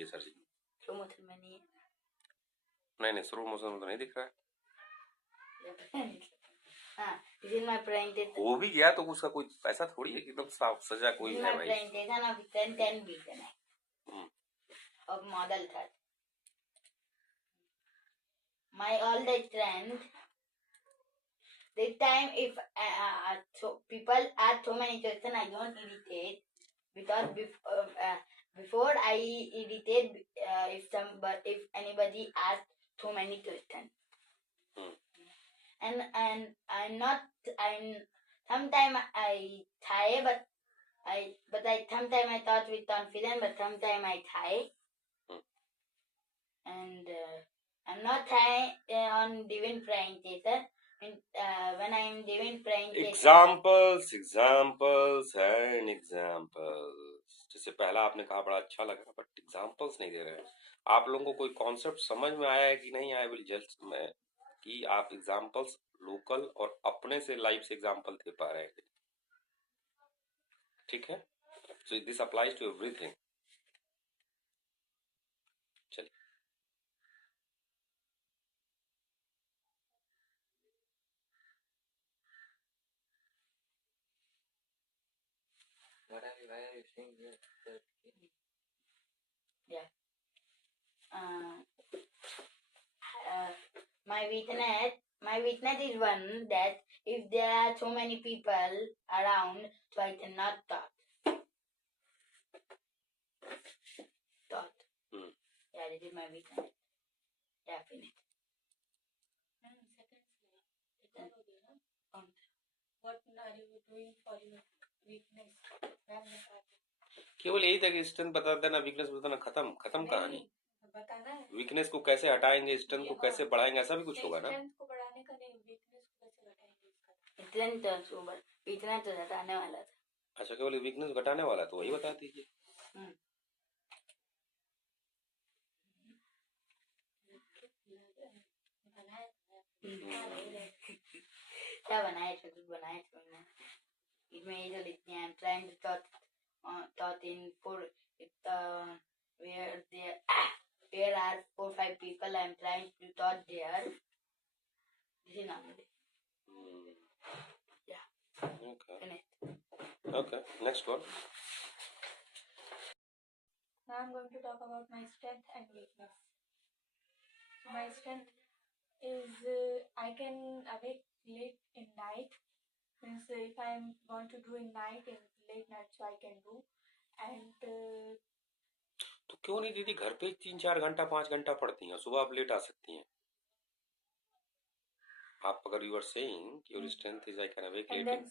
कीजिए सर जी। Slow motion में नहीं है। नहीं स्लो मोशन में तो नहीं दिख रहा है। हाँ, this is my presentation. हो भी गया तो उसका कोई पैसा थोड़ी है कि एकदम साफ सजा कोई है भाई। presentation of 10 beaten of model third. My all the strength. This time, if so people ask so many questions, I don't irritate because before I irritate if anybody asks so many questions. And I'm not sometimes I try but sometimes I thought with confidence but sometimes I try and I'm not trying on divine presentation. When I'm giving presentation examples and examples जैसे पहला आपने कहा बड़ा अच्छा लगा but examples नहीं दे रहे हैं। आप लोगों को कोई कॉन्सेप्ट समझ में आया है कि नहीं आया विल जस्ट में कि आप एग्जाम्पल्स लोकल और अपने से लाइव से एग्जाम्पल दे पा रहे हैं। ठीक है, so this applies to everything. चलिए my weakness is one that if there are so many people around, so I cannot talk. Yeah, this is my weakness. Yeah, finish. What are you doing for your weakness? केवल यही था कि strength बता देना, weakness बताना, खत्म खत्म कहानी। बताना है वीकनेस को कैसे हटाएंगे, स्ट्रेंथ को कैसे बढ़ाएंगे, ऐसा भी कुछ होगा ना। स्ट्रेंथ को बढ़ाने का नहीं, वीकनेस को कैसे घटाएंगे इसका। वीकनेस तो घटाने वाला था। अच्छा, केवल वीकनेस घटाने वाला तो वही बता दीजिए। क्या बनाए थे, कुछ बनाए थे मैंने। इसमें ये जो लिखते हैं, trying to thought in for where are 4-5 people, I'm trying to thought there. This is not it. Yeah. Okay. Next one. Now I'm going to talk about my strength and weakness. So my strength is I can awake late in night. Means if I want to do in night, in late night, so I can do. And तो क्यों नहीं दीदी घर पे 3-4 घंटा 5 घंटा पढ़ती हैं, सुबह आप लेट आ सकती हैं। आप अगर you are saying your strength is I can awake late,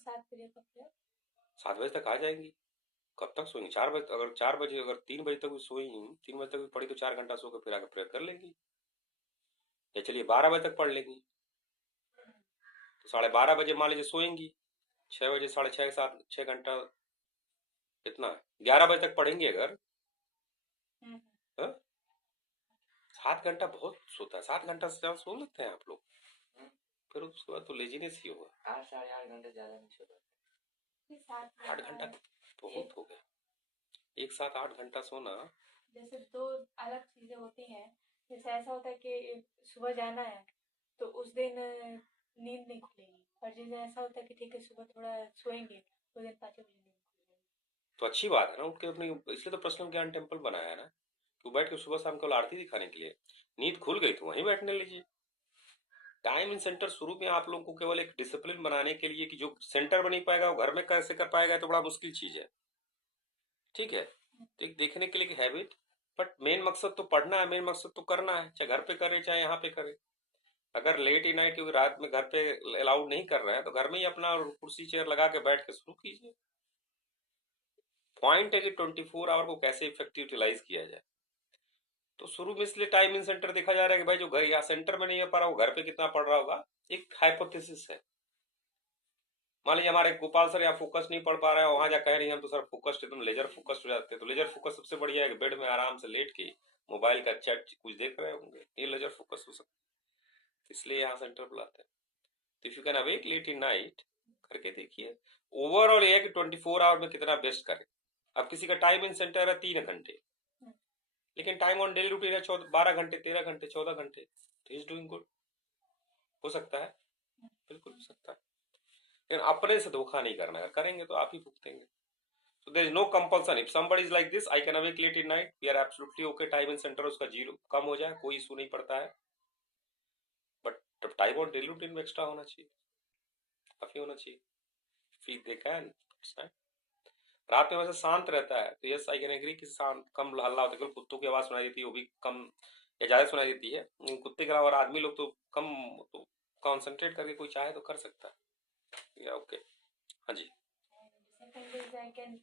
7 बजे तक आ जाएंगी। कब तक सोएंगी? 4 बजे। अगर 4 बजे अगर 3 बजे तक भी सोएंगी, 3 बजे तक भी पढ़ी तो 4 घंटा सो के फिर आकर प्रेयर कर लेंगी। या चलिए 12 बजे तक पढ़ लेंगी तो 12:30 बजे मान लीजिए सोएंगी, 6 बजे 6:30 के साथ 6 घंटा कितना 11 बजे तक पढ़ेंगे। अगर 7 घंटा बहुत सोता है, 7 घंटा से ज्यादा सो लेते हैं आप लोग, फिर उसके बाद तो लेजीनेस ही होगा। 8-8.5 घंटे ज्यादा नहीं सोता। 8 घंटा बहुत हो गया, एक साथ 8 घंटा सोना। जैसे दो अलग चीजें होती हैं। जैसे ऐसा होता है कि सुबह जाना है तो उस दिन नींद नहीं खुलेगी, और जैसे ऐसा होता है कि ठीक है सुबह थोड़ा सोएंगे तो दिन 5 बजे नींद खुलेगी। तो अच्छी बात है ना, उठ के अपनी, इसलिए तो पर्सनल ज्ञान टेम्पल बनाया है ना, तो बैठ के सुबह शाम केवल आरती दिखाने के लिए। नींद खुल गई तो वहीं बैठने लीजिए। टाइम इन सेंटर शुरू में आप लोगों को केवल एक डिसिप्लिन बनाने के लिए कि जो सेंटर बन नहीं पाएगा वो घर में कैसे कर पाएगा, तो बड़ा मुश्किल चीज है। ठीक है, तो एक देखने के लिए हैबिट, बट मेन मकसद तो पढ़ना है, मेन मकसद तो करना है, चाहे घर पे करे चाहे यहाँ पे करे। अगर लेट ही नाइट क्योंकि रात में घर पे अलाउड नहीं कर रहे हैं तो घर में ही अपना कुर्सी चेयर लगा के बैठ के शुरू कीजिए। पॉइंट है कि 24 आवर को कैसे इफेक्टिव यूटिलाइज किया जाए। तो शुरू में इसलिए टाइम इन सेंटर देखा जा रहा है कि भाई जो घर या सेंटर में नहीं हो पा रहा वो घर पे कितना पढ़ रहा होगा, एक हाइपोथेसिस है। मान लीजिए हमारे गोपाल सर यहाँ फोकस नहीं पढ़ पा रहे हैं, वहां जा कह रही हम तो सर फोकस्ड एकदम लेजर फोकस्ड हो जाते हैं। तो लेजर फोकस सबसे बढ़िया है कि बेड में आराम से लेट के मोबाइल का चैट कुछ देख रहे होंगे, ये लेजर फोकस हो सकता है, इसलिए यहाँ सेंटर बुलाते हैं। तो if you can awake late in night करके देखिए। ओवरऑल ये है कि 24 आवर में कितना बेस्ट करें। अब किसी का टाइम इन सेंटर है 3 घंटे, लेकिन टाइम ऑन डेली रूटीन है 12 घंटे, 13 घंटे, 14 घंटे, तो इज डूइंग गुड। हो सकता है, बिल्कुल हो सकता है, लेकिन अपने से धोखा नहीं करना है, अगर करेंगे तो आप ही भुगतेंगे। So there is no compulsion. If somebody is like this, I can awake late in night. We are absolutely okay. Time in center उसका जीरो कम हो जाए, कोई इशू नहीं पड़ता है। बट टाइम और डेली रूटीन में एक्स्ट्रा होना चाहिए, काफी होना चाहिए। फील दे कैन रात में वैसे शांत रहता है, तो यस आई कैन एग्री कि शांत कम हल्ला होता है, केवल कुत्तों की आवाज सुनाई देती है, वो भी कम या ज्यादा सुनाई देती है। कुत्ते के अलावा आदमी लोग तो कम, तो कॉन्सेंट्रेट करके कोई चाहे तो कर सकता है। या ओके, हाँ जी। And second is I can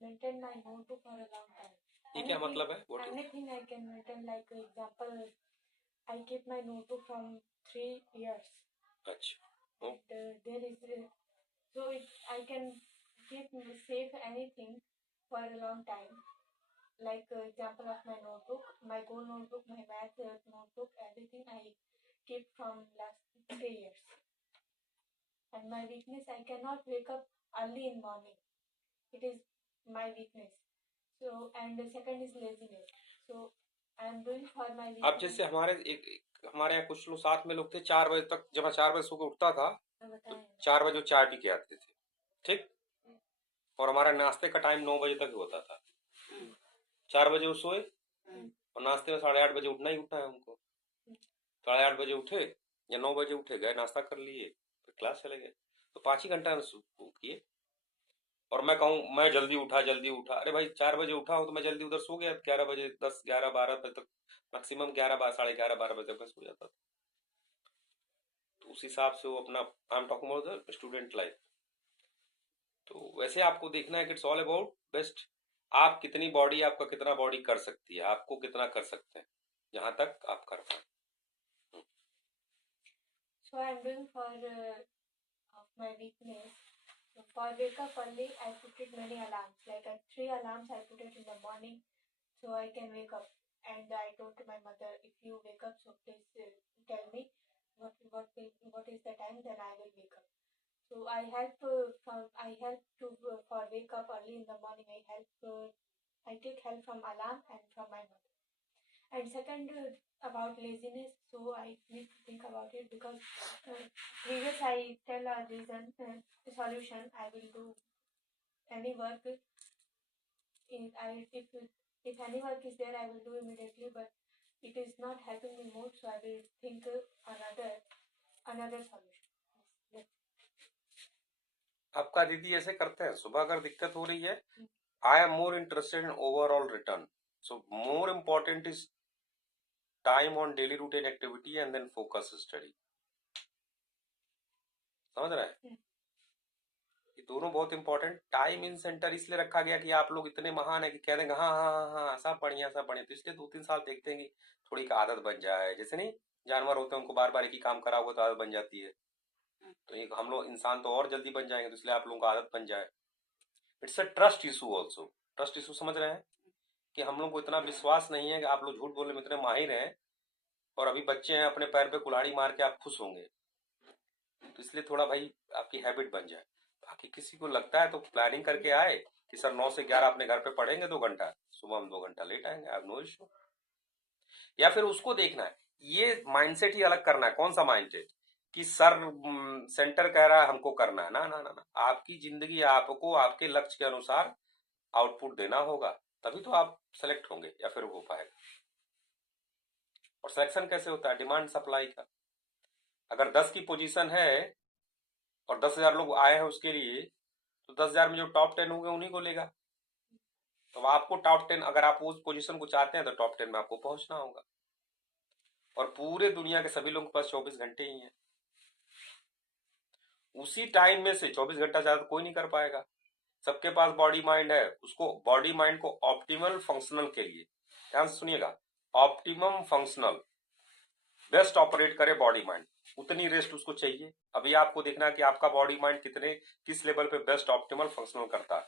maintain my notebook for a long time. ये क्या मतलब है? What is Anything I can maintain, like example, I keep my notebook from 3 years. अच्छा, And there is so I can keep save anything for a long time. Like example of my notebook, my goal notebook, my math notebook, everything I keep from last 3 years. And my weakness, I cannot wake up early in morning. It is my weakness. So and the second is laziness. So I am doing for my weakness. अब जैसे हमारे यहाँ कुछ लोग साथ में लोग थे, 4 बजे तक, जब मैं 4 बजे सो के उठता था तो 4 बजे वो चाय पी के आते थे, ठीक, और हमारा नाश्ते का टाइम 9 बजे तक होता था। 4 बजे वो सोए और नाश्ते में 8:30 बजे उठना ही उठना है उनको। 8:30 बजे उठे या 9 बजे उठे, गए नाश्ता कर लिए, फिर क्लास चले गए, तो 5 ही घंटा किए। और मैं कहूँ मैं जल्दी उठा, अरे भाई 4 बजे उठा हूँ तो मैं जल्दी उधर सो गया 11 बजे, 10, 11, 12 बजे तक, मैक्सिमम 11, 11:30, 12 बजे तक मैं सो जाता था। तो उस हिसाब से वो अपना, I am talking about the student life. तो वैसे आपको देखना है कि इट्स ऑल अबाउट बेस्ट, आप कितनी बॉडी, आपका कितना बॉडी कर सकती है, आपको कितना कर सकते हैं, जहां तक आप कर पाए। So I am doing for of my weakness. So for wake up early, I put it many alarms. Like 3 alarms I put it in the morning, so I can wake up. And I told to my mother, if you wake up, so please tell me what is the time, then I will wake up. So I help for wake up early in the morning. I take help from alarm and from my mother. And second, about laziness, so I need to think about it, because previous I tell a reason, solution. I will do any work. If any work is there, I will do immediately. But it is not helping me more, so I will think another solution. Yes. आपका दीदी ऐसे करते हैं, सुबह अगर दिक्कत हो रही है, I am more interested in overall return, so more important is time on daily routine activity and then focus study. समझ रहे हैं? ये दोनों बहुत इंपॉर्टेंट। टाइम इन सेंटर इसलिए रखा गया कि आप लोग इतने महान है कि कह देंगे हाँ हाँ हाँ हाँ सब बढ़िया सब बढ़िया, तो इसलिए 2-3 साल देखते हैं कि थोड़ी का आदत बन जाए। जैसे नहीं जानवर होते हैं, उनको बार बार एक ही काम करा हुआ तो आदत बन जाती है, तो एक हम लोग इंसान तो और जल्दी बन जाएंगे, तो इसलिए आप लोगों को आदत बन जाए। It's a trust issue also. Trust issue समझ रहे हैं कि हम लोग को इतना विश्वास नहीं है कि आप लोग झूठ बोलने में इतने माहिर हैं और अभी बच्चे हैं, अपने पैर पे कुल्हाड़ी मार के आप खुश होंगे, तो इसलिए थोड़ा भाई आपकी हैबिट बन जाए। बाकी किसी को लगता है तो प्लानिंग करके आए कि सर 9 से 11 अपने घर पे पढ़ेंगे 2 घंटा, सुबह हम 2 घंटा लेट आएंगे, आई हैव नो इश्यू। या फिर उसको देखना है, ये माइंडसेट ही अलग करना है। कौन सा माइंडसेट कि सर सेंटर कह रहा है हमको करना है, ना ना ना ना, आपकी जिंदगी आपको आपके लक्ष्य के अनुसार आउटपुट देना होगा, तभी तो आप सेलेक्ट होंगे या फिर हो पाएगा। और सिलेक्शन कैसे होता है? डिमांड सप्लाई का। अगर 10 की पोजीशन है और 10,000 लोग आए हैं उसके लिए, तो 10,000 में जो टॉप 10 होंगे उन्हीं को लेगा। तो आपको टॉप 10, अगर आप उस पोजीशन को चाहते हैं तो टॉप 10 में आपको पहुंचना होगा। और पूरे दुनिया के सभी लोगों के पास 24 घंटे ही हैं, उसी टाइम में से 24 घंटा ज्यादा कोई नहीं कर पाएगा। सबके पास बॉडी माइंड है, उसको बॉडी माइंड को ऑप्टिमल फंक्शनल के लिए, ध्यान से सुनिएगा, ऑप्टिमम फंक्शनल, बेस्ट ऑपरेट करे बॉडी माइंड, उतनी रेस्ट उसको चाहिए। अभी आपको देखना है कि आपका बॉडी माइंड किस लेवल पे बेस्ट ऑप्टिमल फंक्शनल करता है,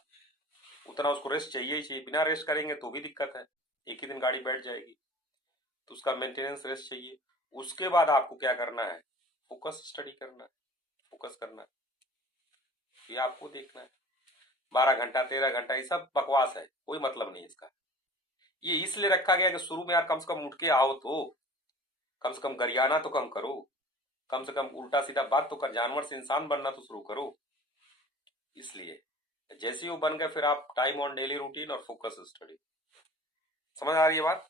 उतना उसको रेस्ट चाहिए ही चाहिए। बिना रेस्ट करेंगे तो भी दिक्कत है, एक ही दिन गाड़ी बैठ जाएगी, तो उसका मेंटेनेंस रेस्ट चाहिए। उसके बाद आपको क्या करना है? फोकस स्टडी करना है, फोकस करना है, ये आपको देखना है। 12 घंटा 13 घंटा ये सब बकवास है, कोई मतलब नहीं इसका। ये इसलिए रखा गया कि शुरू में यार कम से कम उठ के आओ, तो कम से कम गरियाना तो कम करो, कम से कम उल्टा सीधा बात तो कर, जानवर से इंसान बनना तो शुरू करो। इसलिए जैसे ही वो बन गए फिर आप टाइम ऑन डेली रूटीन और फोकस स्टडी। समझ आ रही है बात?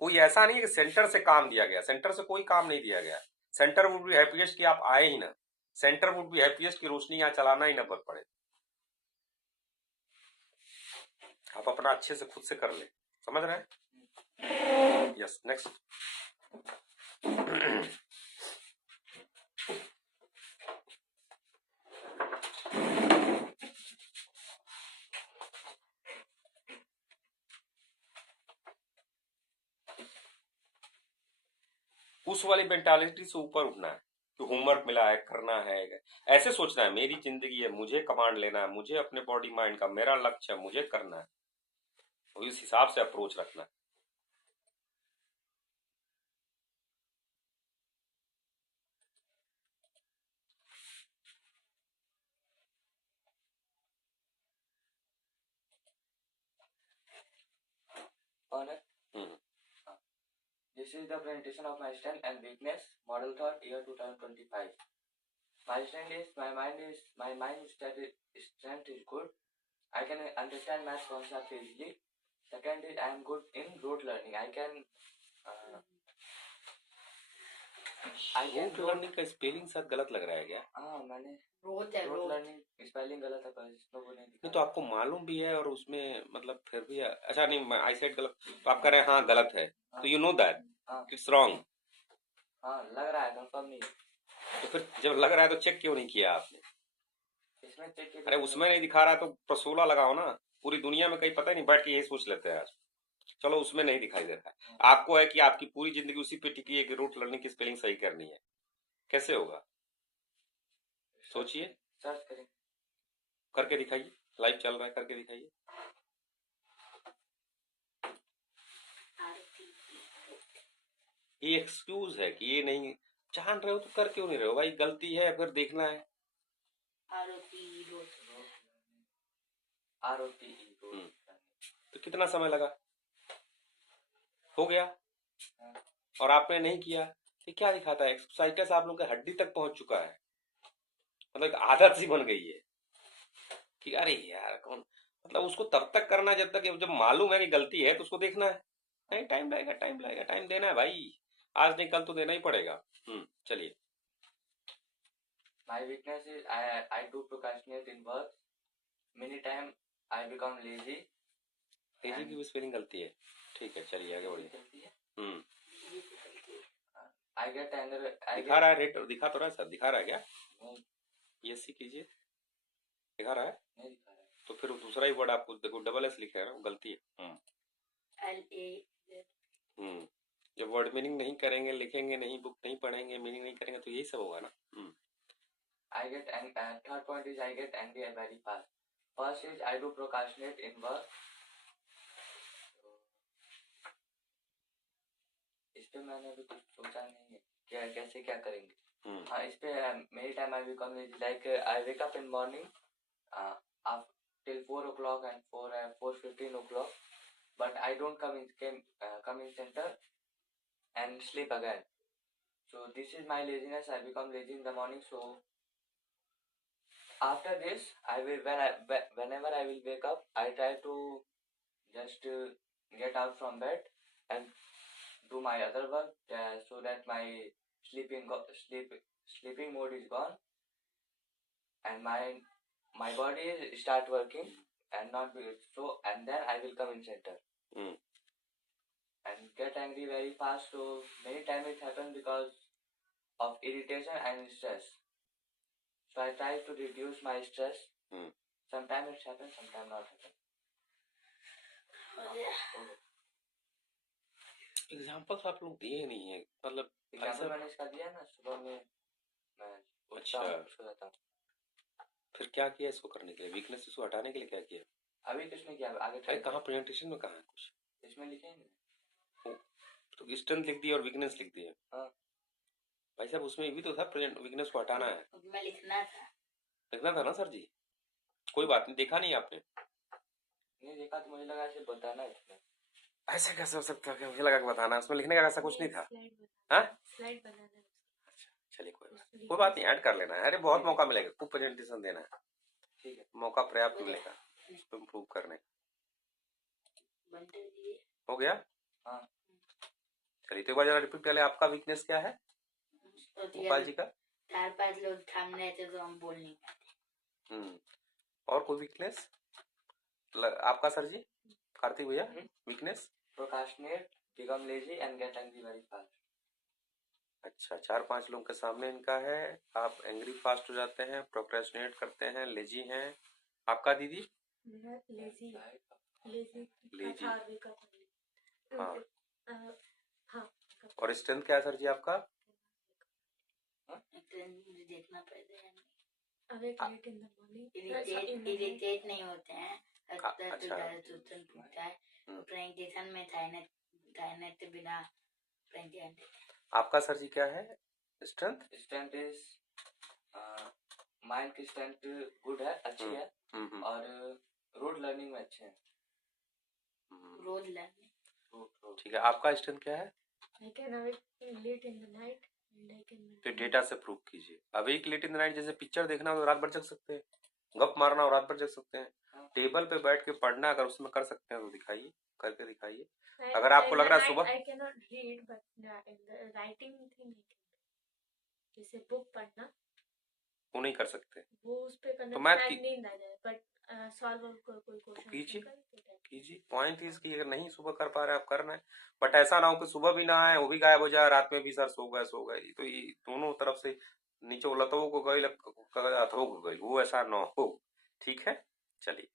कोई ऐसा नहीं है कि सेंटर से काम दिया गया, सेंटर से कोई काम नहीं दिया गया। सेंटर वुड बी हैप्पीएस्ट कि आप आए ही ना, सेंटर वुड बी हैप्पीएस्ट की रोशनी यहाँ चलाना ही ना पड़े। आप अपना अच्छे से खुद से कर ले। समझ रहे हैं? Yes, next. उस वाली मेंटालिटी से ऊपर उठना है कि होमवर्क मिला है, करना है, ऐसे सोचना है मेरी जिंदगी है, मुझे कमांड लेना है, मुझे अपने बॉडी माइंड का, मेरा लक्ष्य है, मुझे करना है। तो इस हिसाब से अप्रोच रखना है। On it. Hmm, This is the presentation of my strength and weakness model thought year 2025. My strength is my mind strength is good. I can understand math concept easily. Second is I am good in rote learning. I can rote learning का spelling शायद गलत लग रहा है क्या? हाँ मैंने रोज है रोट रोज। लर्निंग स्पेलिंग गलत है पर इसमें वो नहीं नहीं दिखा। तो आपको मालूम भी है और उसमें मतलब फिर भी अच्छा नहीं, आई सेड गलत, तो आप कह रहे हैं हाँ गलत है, तो यू नो दैट हाँ इट्स रॉन्ग। हाँ लग रहा है कंफर्म नहीं है। तो फिर जब लग रहा है तो चेक क्यों नहीं किया आपने? इसमें चेक किया। अरे उसमें नहीं दिखा रहा तो प्रसूला लगाओ ना। पूरी दुनिया में कहीं पता ही नहीं, बैठ के यही सोच लेते हैं आज। चलो उसमें नहीं दिखाई दे रहा है, आपको है कि आपकी पूरी जिंदगी उसी पे टिकी है कि रूट लर्निंग की स्पेलिंग सही करनी है। कैसे होगा? सोचिए, सर्च करें। करके दिखाइए, लाइव चल रहा है, करके दिखाइए। ये एक्सक्यूज है कि ये नहीं जान रहे हो तो कर क्यों नहीं रहे हो भाई? गलती है फिर देखना है। ROTE तो कितना समय लगा? हो गया और आपने नहीं किया। ये क्या दिखाता है? एक्सरसाइज आप लोग के हड्डी तक पहुंच चुका है, मतलब एक आदत सी बन गई है कि अरे यार कौन, मतलब उसको तब तक करना जब तक, जब मालूम है कि गलती है तो उसको देखना है। नहीं, टाइम लगेगा, टाइम लगेगा, टाइम देना है भाई, आज नहीं कल तो देना ही पड़ेगा। चलिए। My weakness is I do procrastinate in work. Many time I become lazy. तेजी की भी स्पेलिंग गलती है। ठीक है, चलिए आगे बढ़िए। I get anger. दिखा रहा है रेट, दिखा तो रहा है सर, दिखा रहा है क्या? नहीं ESC कीजिए, दिखा रहा है। नहीं दिखा रहा है। तो फिर दूसरा ही वर्ड आपको देखो, डबल एस लिखा है ना, वो गलती है। जब वर्ड मीनिंग नहीं करेंगे, लिखेंगे नहीं, बुक नहीं पढ़ेंगे, मीनिंग नहीं करेंगे तो यही सब होगा ना। I get third point is I get angry very fast. First is I do procrastinate in work. इस पे मैंने अभी कुछ सोचा नहीं है क्या कैसे क्या करेंगे। हाँ इस पे many time I become lazy. Like I wake up in morning till 4 o'clock and 4:15 o'clock, but I don't come in center and sleep again. So this is my laziness. I become lazy in the morning. So after this, whenever I will wake up, I try to just get out from bed and do my other work so that my sleeping mode is gone and my body start working and not be so, and then I will come in center and get angry very fast. So many times it happens because of irritation and stress. So I try to reduce my stress. Sometimes it happens, sometimes not happen. Examples आप लोग दिए नहीं है, मतलब example मैंने इसका दिया ना, सुबह में मैं अच्छा सो जाता हूँ। फिर क्या किया इसको करने के लिए, वीकनेस इसको हटाने के लिए क्या किया? अभी कुछ नहीं किया, आगे ट्राई। कहाँ प्रेजेंटेशन में कहाँ है कुछ? इसमें लिखेंगे तो स्ट्रेंथ लिख दिया और वीकनेस लिख दिया। हाँ भाई साहब उसमें भी तो था वीकनेस को हटाना है, उसमें लिखना था ना सर जी? कोई बात नहीं, देखा नहीं आपने? नहीं देखा तो मुझे लगा ऐसे बताना है इसमें। ऐसे कैसे हो सकता है? मुझे लगा कि बताना, उसमें लिखने का ऐसा कुछ नहीं था। हाँ स्लाइड बनाना है। अच्छा चलिए, कोई बात नहीं, ऐड कर लेना है। अरे बहुत मौका मिलेगा, खूब प्रेजेंटेशन देना है, ठीक है। मौका पर्याप्त मिलेगा इसको इम्प्रूव करने का। बनते दिए। हो गया? हाँ। चलिए तो एक बार जरा रिपीट पहले, आपका वीकनेस क्या है तो गोपाल जी का? 4-5 लोग सामने रहते तो हम बोल नहीं पाते। और कोई वीकनेस आपका सर जी? कार्तिक भैया weakness? Procrastinate, become lazy and get angry very fast. अच्छा, 4-5 लोगों के सामने इनका है। आप एंग्री फास्ट हो जाते हैं, प्रोक्रेस्टिनेट करते हैं, लेजी हैं। आपका दीदी? Lazy lazy. हाँ। हाँ। और स्ट्रेंथ क्या है सर जी आपका? मुझे देखना पड़ेगा। Awake late in the morning, irritate नहीं होते हैं। अच्छा। टूटता है तो प्रेजेंटेशन में थाइनेट बिना प्रेजेंट। आपका सर जी क्या है स्ट्रेंथ? स्ट्रेंथ इज माइंड की स्ट्रेंथ गुड है, अच्छी है, और रोड लर्निंग में अच्छे हैं। रोड लर्निंग ठीक है। आपका स्ट्रेंथ क्या है? I can awake late in the night and I can. तो डेटा से प्रूव कीजिए। Awake late in the night, जैसे पिक्चर देखना हो तो रात भर जग सकते हैं, गप मारना हो रात भर जग सकते हैं, टेबल पे बैठ के पढ़ना अगर उसमें कर सकते हैं तो दिखाइए, करके दिखाइए। अगर आपको लग रहा है सुबह, I can not read but in the writing thing जैसे बुक पढ़ना वो नहीं कर सकते, वो उस पे करना तो मैथ शायद की नींद आ जाए, बट सॉल्व कोई क्वेश्चन कीजिए। पॉइंट इज कि अगर नहीं सुबह कर पा रहे आप करना है, बट ऐसा ना हो कि सुबह भी ना आए वो भी गायब हो जाए, रात में भी सर सो गए, तो ये दोनों तरफ से नीचे उलटो को गई, अथो को गई, वो ऐसा ना हो। ठीक है, चलिए।